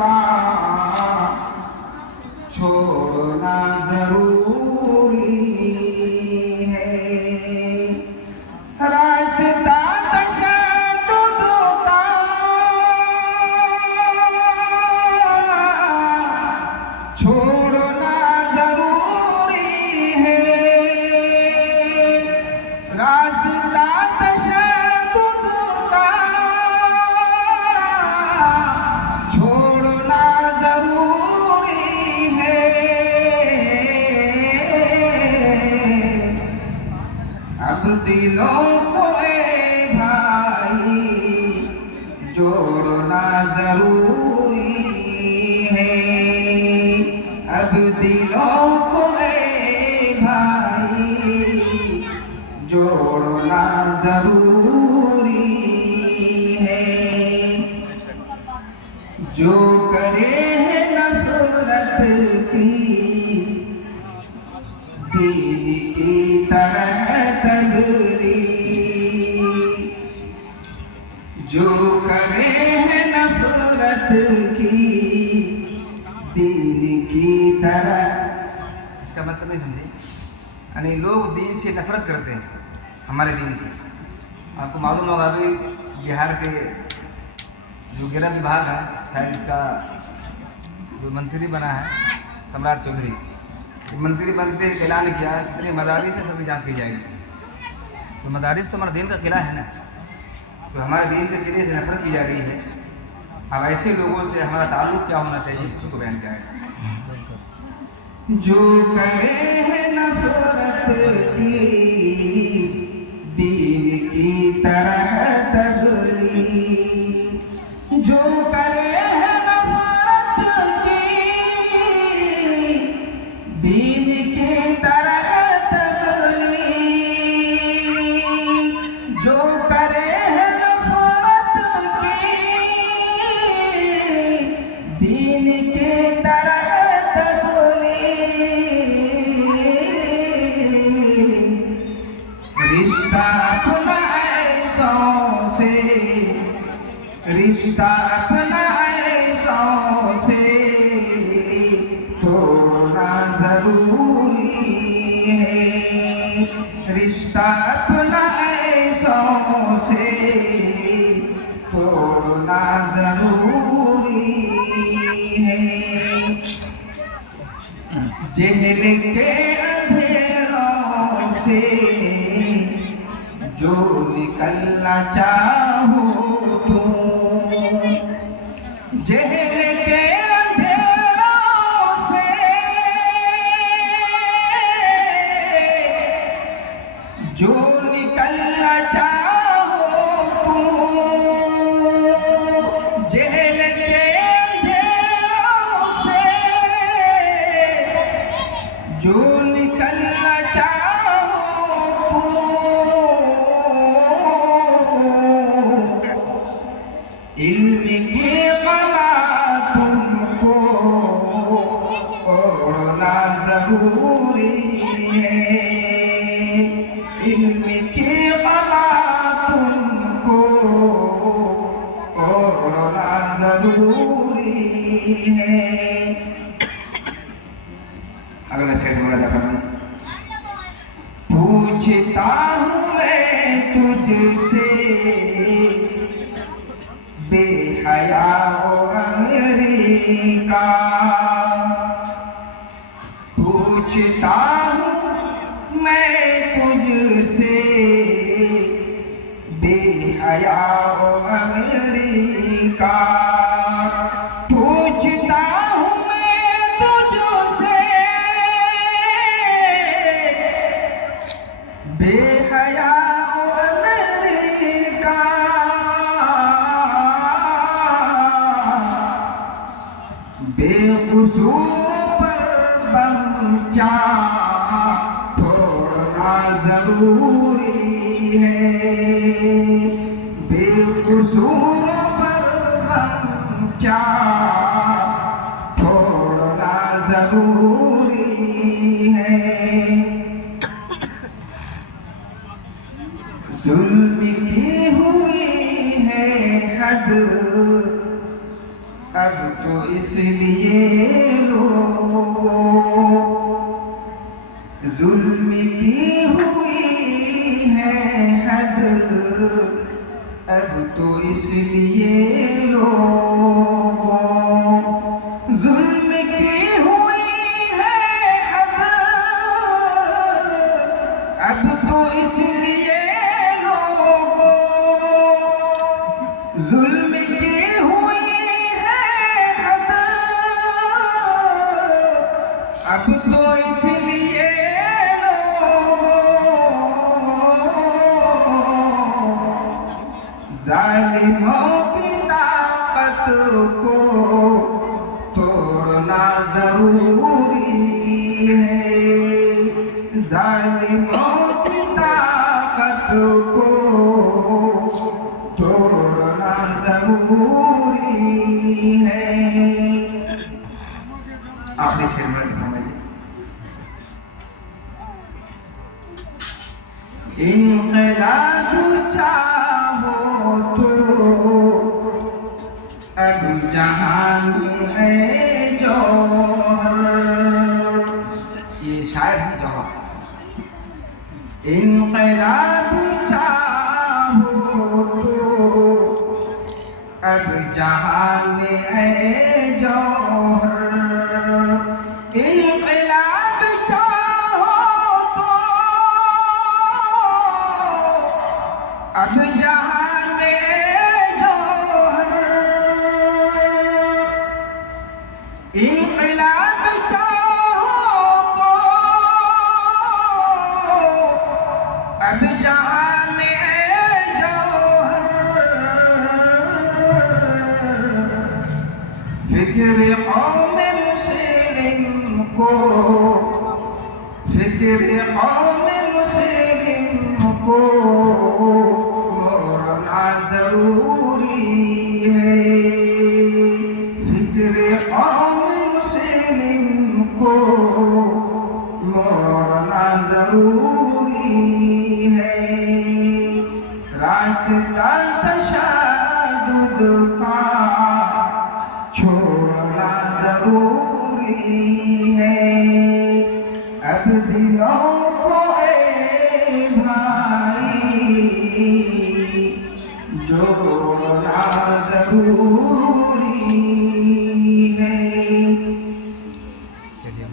का छोड़ना जरूरी है। रास्ता तशद्दुद का छोड़ना जरूरी है। रास्ता तशद्दुद का छोड़ना जरूरी है। अब दिलों को ए भाई जोड़ना जरूरी है। अब दिलों को ए भाई जोड़ना जरूरी है। जो करे है नफरत की दीन की तरह तबलीग, जो करे है नफरत की दीन की तरह। इसका मतलब नहीं समझे, यानी लोग दीन से नफरत करते हैं, हमारे दीन से। आपको मालूम होगा अभी बिहार के जो गृह विभाग है, शायद इसका जो मंत्री बना है सम्राट चौधरी, मंत्री बनते ही ऐलान किया कितने मदारिस से सभी जांच की जाएगी। तो मदारिस तो हमारे दीन का किला है ना, तो हमारे दीन के किले से नफरत की जा रही है। अब ऐसे लोगों से हमारा ताल्लुक क्या होना चाहिए, उसको बयान किया है। जो करे है नफरत की दीन की तरह तबलीग, जो करे है नफरत की दीन की तरह तबलीग, जो करे है नफरत की दीन की तरह रिश्ता अपना ऐसों से, रिश्ता अपना ऐसों से तोड़ना जरूरी है। रिश्ता अपना ऐसों से तोड़ना जरूरी है। जेल के अंधेरों से जो निकलना चाहो तुम, जेल के अंधेरों से जो निकलना चाहो तुम, जेल के अंधेरों से जो निकलना इल्म की कला तुमको ओढ़ना जरूरी है। इल्म की कला तुमको ओढ़ना जरूरी है। अगला शेर बोला जाता है। पूछता हूँ मैं तुझसे बेहया अमेरिका, पूछता हूँ मैं तुझसे बेहया अमेरिका, पूछता हूँ मैं तुझसे बेहया बेकसूर पर बम क्या थोड़ना जरूरी है। बेकसूर पर बम क्या थोड़ना जरूरी है। जुल्म की हुई है हद अब तो इसलिए लोगों जुल्म की हुई है हद, अब तो इसलिए लोगों जुल्म की हुई है हद, अब तो इसलिए लोगों जुल्म की हुई है हद, अब तो इसलिए जालिमों की ताकत को तोड़ना जरूरी है, जालिमों की ताकत को तोड़ना जरूरी है। आखिरी शेर में लिखना इनकलाब चाहो तो अब जहान है जौहर, ये शायर है जौहर। इनकलाब चाहो तो अब जहान है जौहर, इनकलाब चाहो तो अब जहां में जौहर, इनकलाब चाहो तो अब जहां में जौहर, फिक्र कौम मुस्लिम को, फिक्र कौम मुस्लिम को जरूरी है, फिक्र कौम मुस्लिम को मोड़ना जरूरी है, रास्ता तशद्दुद का छोड़ना जरूरी है, अब दिलों को भाई जोड़ना जरूरी है। चलिए